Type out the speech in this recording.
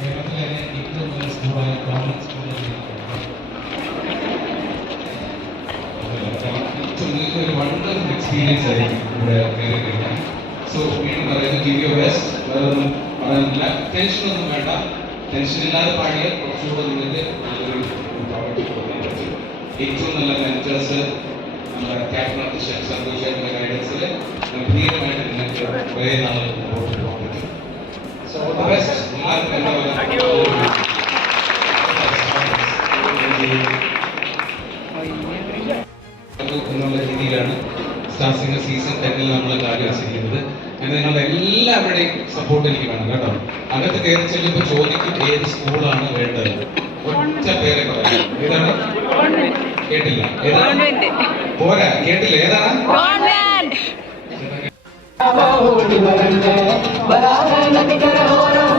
കേരളത്തിലെ ഏറ്റവും നല്ല സ്കൂളായ ഗവൺമെന്റ് സ്കൂളിലേക്ക് ഒരു വണ്ടർഫുൾ എക്സ്പീരിയൻസ് ആയിരിക്കും ഇവിടെ കയറി കഴിഞ്ഞാൽ. സോ വീണ്ടും പറയുന്നത് ഗിവ് യുവർ ബെസ്റ്റ്. വേറൊന്നും പറയാനില്ല. ടെൻഷനൊന്നും വേണ്ട. ടെൻഷൻ ഇല്ലാതെ പാടിയാൽ കുറച്ചുകൂടെ നിങ്ങൾക്ക് നല്ലൊരു പറ്റും. ഏറ്റവും നല്ല മെന്റേഴ്സ് നമ്മുടെ ക്യാപ്റ്റൻ ഓഫ് ദി ഷെഫ് സന്തോഷായിട്ടുള്ള ഗൈഡൻസിൽ ഗംഭീരമായിട്ട് നിങ്ങൾക്ക് കുറേ നാൾ മുമ്പോട്ട് പോകാൻ പറ്റും. So all the best. എല്ലാവർക്കും എന്താ എന്നുള്ള രീതിയിലാണ് സ്റ്റാർ സിംഗർ സീസൺ 10 നമ്മൾ ആലോചിച്ചിരിക്കുന്നത്. അങ്ങനെ നിങ്ങളുടെ എല്ലാവരുടെയും സപ്പോർട്ട് എനിക്ക് വേണം കേട്ടോ. അകത്ത് കയറി ചെല്ലുമ്പോൾ ചോദിക്കും ഏത് സ്കൂളാണ് വേണ്ടത്. ഒറ്റ പേരെ പറയാം. ഏതാണ്? കേട്ടില്ല. ഏതാണ്? പോരാ, കേട്ടില്ല. ഏതാണ്? बराबर नदी कर हो रहा हूँ,